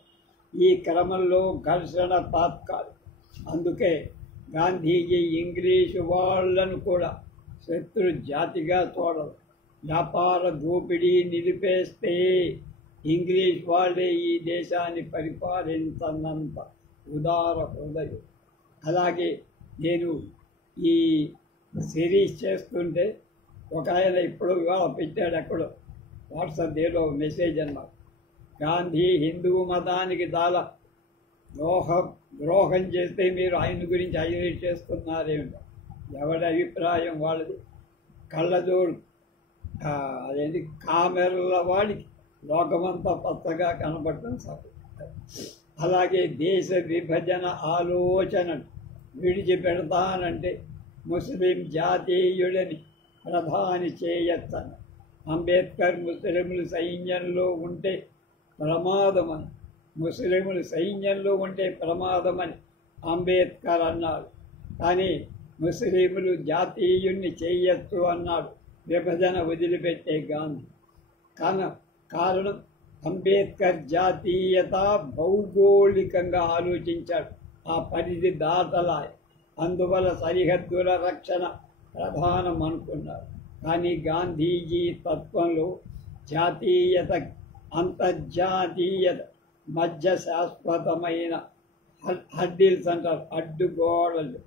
ఈ క్రమంలో ఘర్షణ తాత్కాలికం. అందుకే గాంధీజీ ఇంగ్లీషు వాళ్ళను కూడా శత్రు జాతిగా చూడరు. వ్యాపార దోపిడీ నిలిపేస్తే ఇంగ్లీష్ వాళ్ళే ఈ దేశాన్ని పరిపాలించనంత ఉదార హృదయం. అలాగే నేను ఈ సిరీస్ చేస్తుంటే ఒక ఆయన ఇప్పుడు ఇవాళ పెట్టాడు ఎక్కడో వాట్సాప్ ఏదో మెసేజ్ అన్నారు, గాంధీ హిందూ మతానికి చాలా ద్రోహం చేస్తే మీరు ఆయన గురించి హైలైట్ చేస్తున్నారేమిటో. ఎవరి అభిప్రాయం వాళ్ళది. కళ్ళజోడు అదేంటి కామెర్ల వాడికి లోకమంతా పచ్చగా కనబడటం సాధ్యం. అలాగే దేశ విభజన ఆలోచనను విడిచిపెడతానంటే ముస్లిం జాతీయుడని ప్రధాని చేయొచ్చని అంబేద్కర్ ముస్లింలు సైన్యంలో ఉంటే ప్రమాదమని, ముస్లింలు సైన్యంలో ఉంటే ప్రమాదమని అంబేద్కర్ అన్నాడు. కానీ ముస్లింలు జాతీయుణ్ణి చేయొచ్చు అన్నాడు విభజన వదిలిపెట్టే గాంధీ. కారణం అంబేద్కర్ జాతీయత భౌగోళికంగా ఆలోచించాడు, ఆ పరిధి దాటలాయి. అందువల్ల సరిహద్దుల రక్షణ ప్రధానం అనుకున్నారు. కానీ గాంధీజీ తత్వంలో జాతీయత అంతర్జాతీయత మధ్య శాశ్వతమైన హడ్డిల్స్ అంటారు, అడ్డుగోడలు.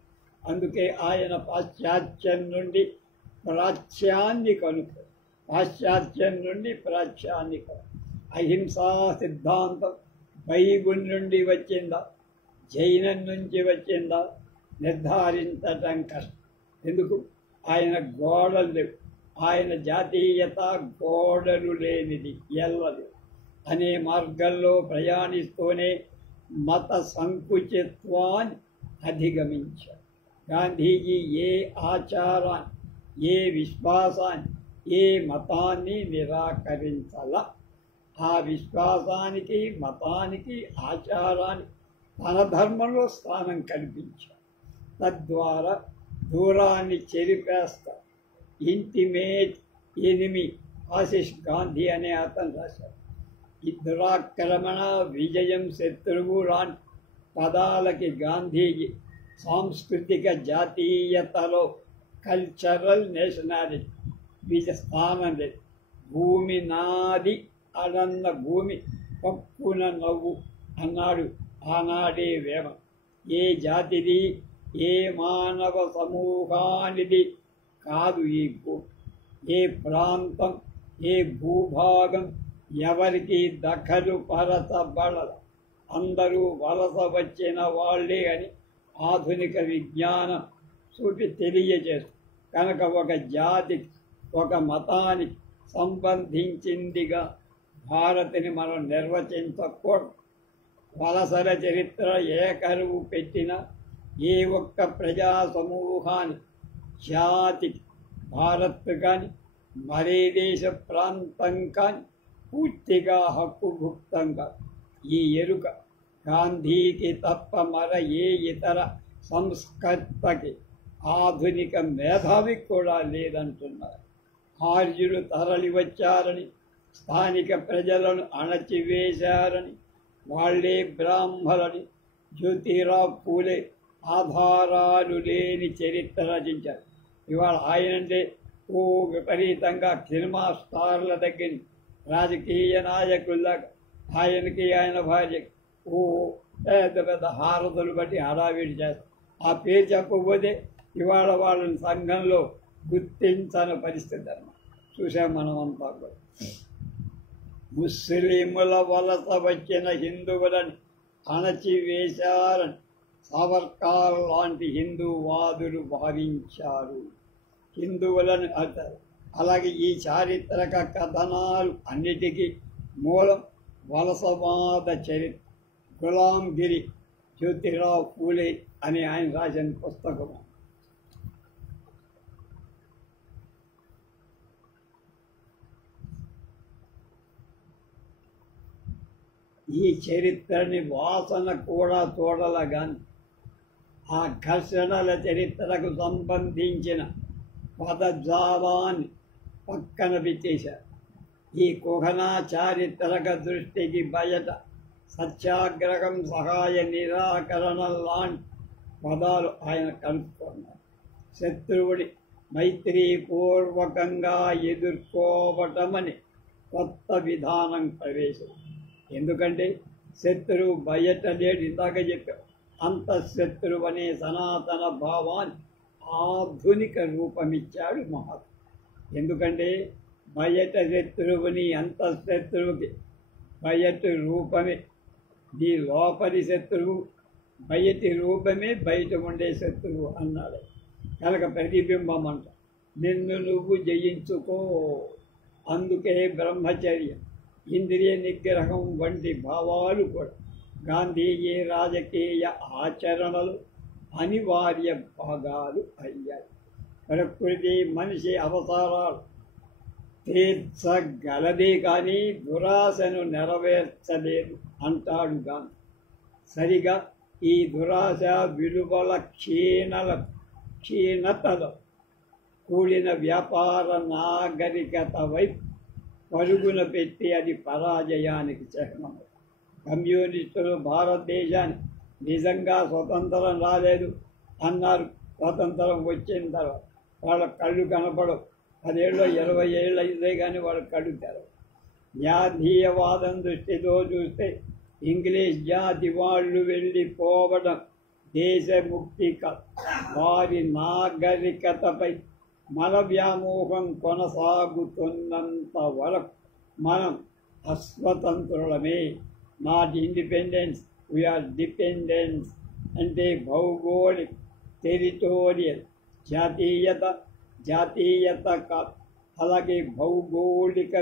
అందుకే ఆయన పాశ్చాత్యం నుండి ప్రాచ్యాన్ని కనుక అహింసా సిద్ధాంతం బైబుల్ నుండి వచ్చిందా జైనం నుంచి వచ్చిందా నిర్ధారించటం కష్టం. ఎందుకు? ఆయన గోడలు లేవు. ఆయన జాతీయత గోడలు లేనిది, ఎల్లదు అనే మార్గంలో ప్రయాణిస్తూనే మత సంకుచిత్వాన్ని అధిగమించారు. గాంధీజీ ఏ ఆచారాన్ని, ఏ విశ్వాసాన్ని, ఏ మతాన్ని నిరాకరించాల. ఆ విశ్వాసానికి, మతానికి, ఆచారానికి తన ధర్మంలో స్థానం కల్పించారు. తద్వారా దూరాన్ని చెరిపేస్తారు. ఇంటిమేట్ ఎనిమి ఆశిష్ గాంధీ అనే అతను రాశారు. ఈ దురాక్రమణ, విజయం, శత్రువు లాంటి పదాలకి గాంధీజీ సాంస్కృతిక జాతీయతలో కల్చరల్ నేషనాలిటీ బీజ స్థానం లేదు. భూమి నాది అడన్న భూమి పప్పున నవ్వు అన్నాడు ఆనాడే వేమ. ఏ జాతిది, ఏ మానవ సమూహానిది కాదు ఈ భూమి. ఏ ప్రాంతం, ఏ భూభాగం ఎవరికి దఖలు పరచబడదు. అందరూ వలస వచ్చిన వాళ్ళే అని ఆధునిక విజ్ఞానం చూపి తెలియజేస్తుంది. కనుక ఒక జాతికి, ఒక మతానికి సంబంధించిందిగా భారత్ని మనం నిర్వచించకూడదు. వలసల చరిత్ర ఏ కరువు పెట్టినా ఏ ఒక్క ప్రజా సమూహానికి, జాతికి భారత్ కానీ మరే దేశ ప్రాంతం కానీ పూర్తిగా హక్కుభుక్తంగా ఈ ఎరుక గాంధీకి తప్ప మర ఏ ఇతర సంస్కర్తకి, ఆధునిక మేధావికి కూడా లేదంటున్నారు. ఆర్యులు తరలి వచ్చారని, స్థానిక ప్రజలను అణచివేశారని, వాళ్లే బ్రాహ్మలని జ్యోతిరావు పూలే ఆధారాలు లేని చరిత్ర రచించారు. ఇవాళ ఆయనంటే ఓ విపరీతంగా సినిమా స్టార్ల దగ్గర రాజకీయ నాయకుల్లాగా ఆయనకి, ఆయన భార్యకి ఓ పెద్ద పెద్ద హారతులు బట్టి హడావిడి చేస్తారు. ఆ పేరు చెప్పకపోతే ఇవాళ వాళ్ళని సంఘంలో గుర్తించని పరిస్థితి అన్నమాట. చూసాం మనం అంతా కూడా. ముస్లిముల వలస వచ్చిన హిందువులను అణచివేశారని సావర్కర్ లాంటి హిందూవాదులు భావించారు. హిందువులను అలాగే ఈ చారిత్రక కథనాలు అన్నిటికీ మూలం వలసవాద చరిత్ర. గులాంగిరి జ్యోతిరావు పూలే అని ఆయన రాసిన పుస్తకం. ఈ చరిత్రని వాసన కూడా చూడలగాని ఆ ఘర్షణల చరిత్రకు సంబంధించిన పదజాలాన్ని పక్కన పెట్టేశారు. ఈ కుహనా చారిత్రక దృష్టికి బయట సత్యాగ్రహం, సహాయ నిరాకరణ లాంటి పదాలు ఆయన కలుపుకున్నారు. శత్రువుని మైత్రీపూర్వకంగా ఎదుర్కోవటమని కొత్త విధానం ప్రవేశం. ఎందుకంటే శత్రువు బయట లేడు. ఇందాక చెప్పాం, అంతఃశత్రువు అనే సనాతన భావాన్ని ఆధునిక రూపమిచ్చాడు మహాత్ముడు. ఎందుకంటే బయట శత్రువుని అంతఃశత్రువుకి బయట రూపమే నీ లోపలి శత్రువు, బయటి రూపమే బయట ఉండే శత్రువు అన్నాడు. కనుక ప్రతిబింబం అంట. నిన్ను నువ్వు జయించుకో. అందుకే బ్రహ్మచర్యం, ఇంద్రియ నిగ్రహం వంటి భావాలు కూడా గాంధీజీ రాజకీయ ఆచరణలు అనివార్య భాగాలు అయ్యాయి. ప్రకృతి మనిషి అవసరాలు తీర్చగలదే కానీ దురాశను నెరవేర్చలేదు అంటాడు గాంధీ. సరిగా ఈ దురాశ విలువల క్షీణతలో కూడిన వ్యాపార నాగరికత వైపు పరుగున పెట్టి అది పరాజయానికి చిహ్నం. కమ్యూనిస్టులు భారతదేశానికి నిజంగా స్వతంత్రం రాలేదు అన్నారు. స్వతంత్రం వచ్చిన తర్వాత వాళ్ళ కళ్ళు కనపడవు. 10 ఏళ్ళు 20 ఏళ్ళు అయితే కానీ వాళ్ళ కళ్ళు తెరవు. జాతీయవాదం దృష్టితో చూస్తే ఇంగ్లీష్ జాతి వాళ్ళు వెళ్ళిపోవడం దేశముక్తి వారి నాగరికతపై మన వ్యామోహం కొనసాగుతున్నంత వరకు మనం అస్వతంత్రులమే. Not independence, we are dependence. అంటే భౌగోళిక, టెరిటోరియల్ జాతీయత కాదు. అలాగే భౌగోళిక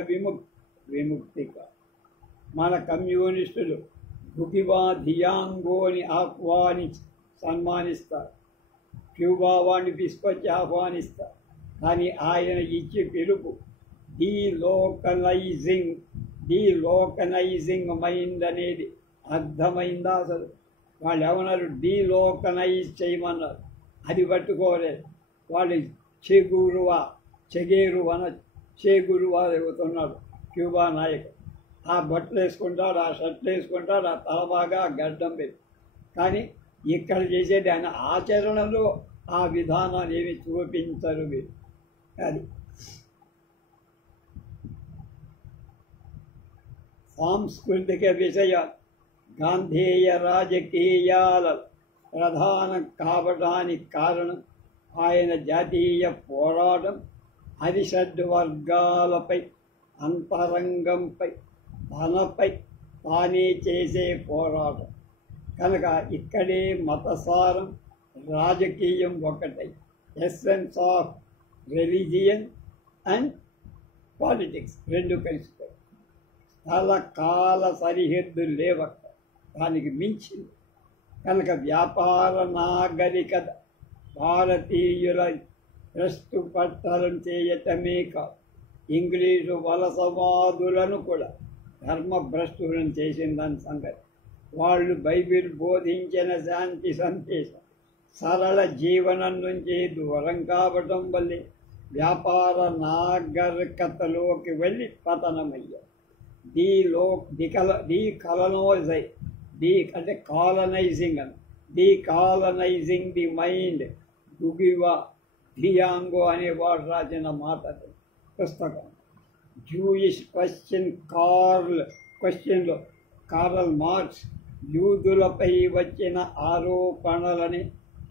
విముక్తి కాదు. మన కమ్యూనిస్టులు బుకివా ధియాంగోని ఆహ్వానించి సన్మానిస్తారు. క్యూబా వాడిని తీసుకొచ్చి ఆహ్వానిస్తారు. కానీ ఆయన ఇచ్చి పిలుపు డీలోకనైజింగ్ మైండ్ అనేది అర్థమైందా? అసలు వాళ్ళు ఏమన్నారు? డీలోకనైజ్ చేయమన్నారు. అది పట్టుకోలేదు. వాళ్ళు చెగురువా చెబుతున్నాడు క్యూబా నాయకుడు. ఆ బట్టలు వేసుకుంటాడు, ఆ షర్ట్లు వేసుకుంటాడు, ఆ తలబాగా గడ్డం పెట్టి. కానీ ఇక్కడ చేసేది ఆయన ఆచరణలో ఆ విధానాలు ఏమి చూపించరు మీరు. అది సాంస్కృతిక విషయాలు గాంధేయ రాజకీయాల ప్రధానం కావడానికి కారణం ఆయన జాతీయ పోరాటం అరిషడ్ వర్గాలపై, అంతరంగంపై, తనపై తానే చేసే పోరాటం. కనుక ఇక్కడే మతసారం, రాజకీయం ఒకటై essence of religion and politics రెండు కలిసిపోయి కాల సరిహద్దు లేవక్క, దానికి మించింది. కనుక వ్యాపార నాగరికత భారతీయుల ప్రస్తుపట్టలం చేయటమే కాదు, ఇంగ్లీషు వలసవాదులను కూడా ధర్మభ్రష్టులను చేసిందని సంగతి. వాళ్ళు బైబిల్ బోధించిన శాంతి సందేశం సరళ జీవనం నుంచి దూరం కావటం వల్లే వ్యాపార నాగరికతలోకి వెళ్ళి పతనమయ్యారు. డీకాలనైజింగ్ ది మైండ్ గుగివా ధియాంగో అనేవాడు రాసిన మాట పుస్తకం. జూయిష్ క్వశ్చన్లో కార్ల్ మార్క్స్ యూదులపై వచ్చిన ఆరోపణలని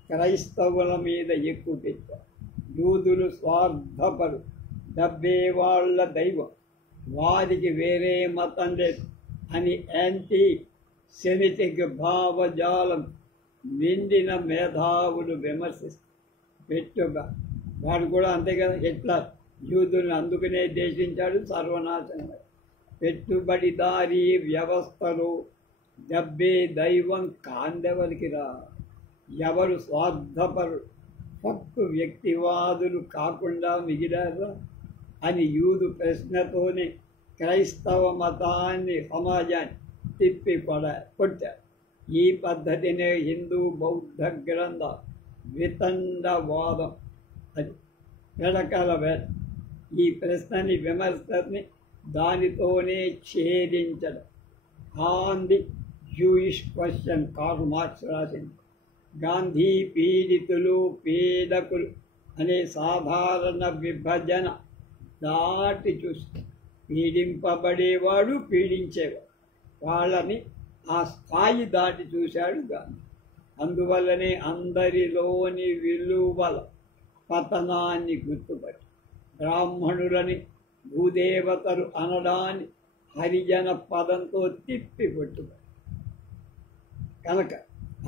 క్రైస్తవుల మీద ఎక్కుపెట్టారు. యూదులు స్వార్థపరు, డబ్బే వాళ్ళ దైవం, వారికి వేరే మతం లేదు అని యాంటీ సెమిటిక్ భావజాలం నిండిన మేధావులు విమర్శిస్తారు. పెట్టుగా వాడు కూడా అంతే కదా, ఎట్లా యూదుల్ని అందుకనే దేశించాడు, సర్వనాశనం. పెట్టుబడిదారీ వ్యవస్థలో డబ్బే దైవం కాందెవరికి రా. ఎవరు స్వార్థపరు భక్తు వ్యక్తివాదులు కాకుండా మిగిలారా అని యూదు ప్రశ్నతోనే క్రైస్తవ మతాన్ని సమాజాన్ని తిప్పి కొట్టారు. ఈ పద్ధతినే హిందూ బౌద్ధ గ్రంథ వితండవాదం అది వెనకాల వేట. ఈ ప్రశ్నని విమర్శని దానితోనే ఛేదించడం. On the Jewish question Karl Marx రాసింది. గాంధీ పీడితులు పీడకులు అనే సాధారణ విభజన దాటి చూస్తే పీడింపబడేవాడు పీడించేవాడు, వాళ్ళని ఆ స్థాయి దాటి చూశాడు గాంధీ. అందువల్లనే అందరిలోని విలువల పతనాన్ని గుర్తుపట్టి బ్రాహ్మణులని భూదేవతలు అనడాన్ని హరిజన పదంతో తిప్పి కొట్టుబడి కనుక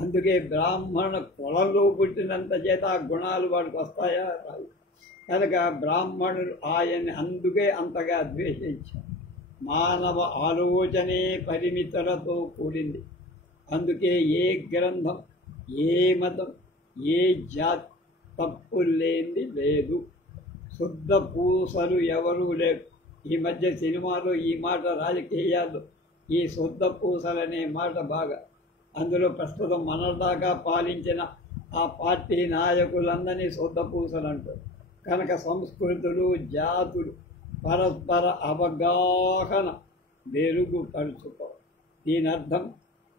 అందుకే బ్రాహ్మణ కులంలో పుట్టినంత చేత ఆ గుణాలు వాడికి వస్తాయా రావు. కనుక బ్రాహ్మణులు ఆయన్ని అందుకే అంతగా ద్వేషించారు. మానవ ఆలోచనే పరిమితులతో కూడింది. అందుకే ఏ గ్రంథం, ఏ మతం, ఏ జాతి తప్పు లేనిది లేదు. శుద్ధ పూసలు ఎవరూ లేరు. ఈ మధ్య సినిమాలో ఈ మాట, రాజకీయాల్లో ఈ శుద్ధ పూసలనే మాట బాగా. అందులో ప్రస్తుతం మనదాకా పాలించిన ఆ పార్టీ నాయకులందరినీ శుద్ధ పూసలు అంటారు. కనుక సంస్కృతులు, జాతులు పరస్పర అవగాహన మెరుగుపరుచుకో. దీని అర్థం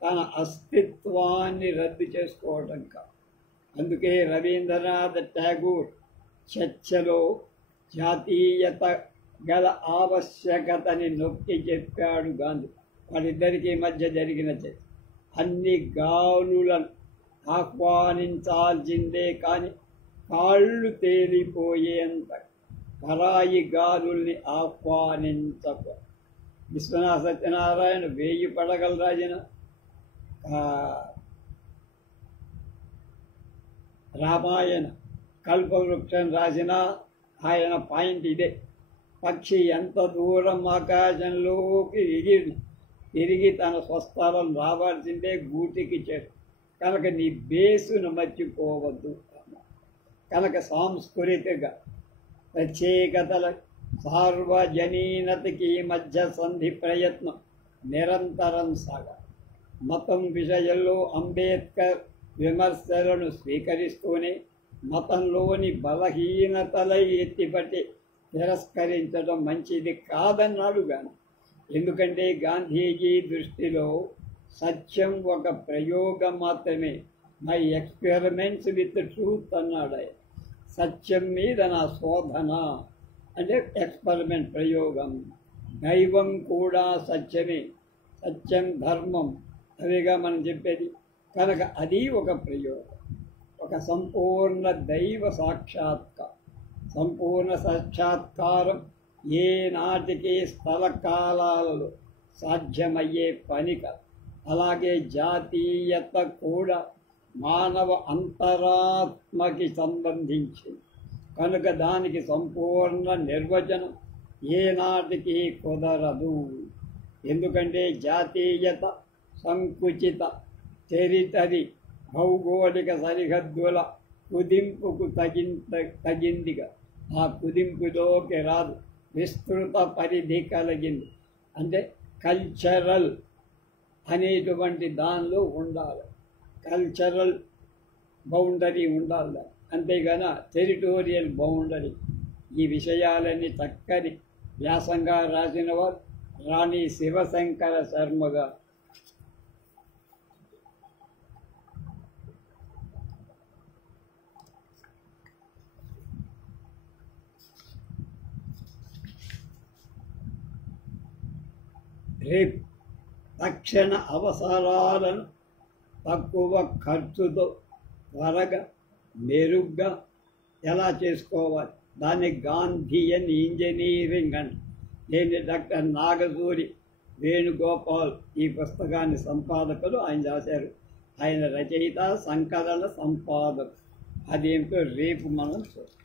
తన అస్తిత్వాన్ని రద్దు చేసుకోవటం కాదు. అందుకే రవీంద్రనాథ్ ఠాగూర్ చర్చలో జాతీయత గల ఆవశ్యకతని నొక్కి చెప్పాడు గాంధీ. వాళ్ళిద్దరికీ మధ్య జరిగిన చర్చ. అన్ని గాలులను ఆహ్వానించాల్సిందే కానీ కాళ్ళు తేలిపోయేంత పరాయి గాలుల్ని ఆహ్వానించక. విశ్వనాథ సత్యనారాయణ 1000 పడగలు రాసిన రామాయణ కల్పవృక్షం రాసిన ఆయన పాయింట్ ఇదే. పక్షి ఎంత దూరం ఆకాశంలోకి తిరిగి తన స్వస్థలం రావాల్సిందే గూటికి చేరు. కనుక నీ బేసును మర్చిపోవద్దు. కనుక సాంస్కృతిక ప్రత్యేకతల సార్వజనీనతకి మధ్య సంధి ప్రయత్నం నిరంతరం సాగాలి. మతం విషయంలో అంబేద్కర్ విమర్శలను స్వీకరిస్తూనే మతంలోని బలహీనతలై ఎత్తిపట్టి తిరస్కరించడం మంచిది కాదన్నాడు గాంధీ. ఎందుకంటే గాంధీజీ దృష్టిలో సత్యం ఒక ప్రయోగం మాత్రమే. మై ఎక్స్పెరిమెంట్స్ విత్ ట్రూత్ అన్నాడు ఆయన. సత్యం మీద నా శోధన అంటే ఎక్స్పెరిమెంట్, ప్రయోగం. దైవం కూడా సత్యమే. సత్యం, ధర్మం అవిగా మనం చెప్పేది. కనుక అది ఒక ప్రయోగం, ఒక సంపూర్ణ దైవ సాక్షాత్కారం. సంపూర్ణ సాక్షాత్కారం ఏనాటికి స్థల కాలాలలో సాధ్యమయ్యే పని కాదు. అలాగే జాతీయత కూడా మానవ అంతరాత్మకి సంబంధించింది. కనుక దానికి సంపూర్ణ నిర్వచనం ఏనాటికి కుదరదు. ఎందుకంటే జాతీయత సంకుచిత టెరిటరీ, భౌగోళిక సరిహద్దుల కుదింపుకు తగిందిగా. ఆ కుదింపులోకి రాదు. విస్తృత పరిధి కలిగింది. అంటే కల్చరల్ అనేటువంటి దానిలో ఉండాలి. కల్చరల్ బౌండరీ ఉండాలి, అంతేగాని టెరిటోరియల్ బౌండరీ. ఈ విషయాలన్నీ చక్కని వ్యాసంగా రాసిన వారు రాణి శివశంకర శర్మ గారు. రేపు తక్షణ అవసరాలను తక్కువ ఖర్చుతో త్వరగా మెరుగ్గా ఎలా చేసుకోవాలి, దాన్ని గాంధీయన్ ఇంజనీరింగ్ అంట. దీన్ని డాక్టర్ నాగజూరి వేణుగోపాల్ ఈ పుస్తకాన్ని సంపాదకులు ఆయన రాశారు. ఆయన రచయిత, సంకలన సంపాదకు. అదేంటో రేపు మనం చూస్తాం.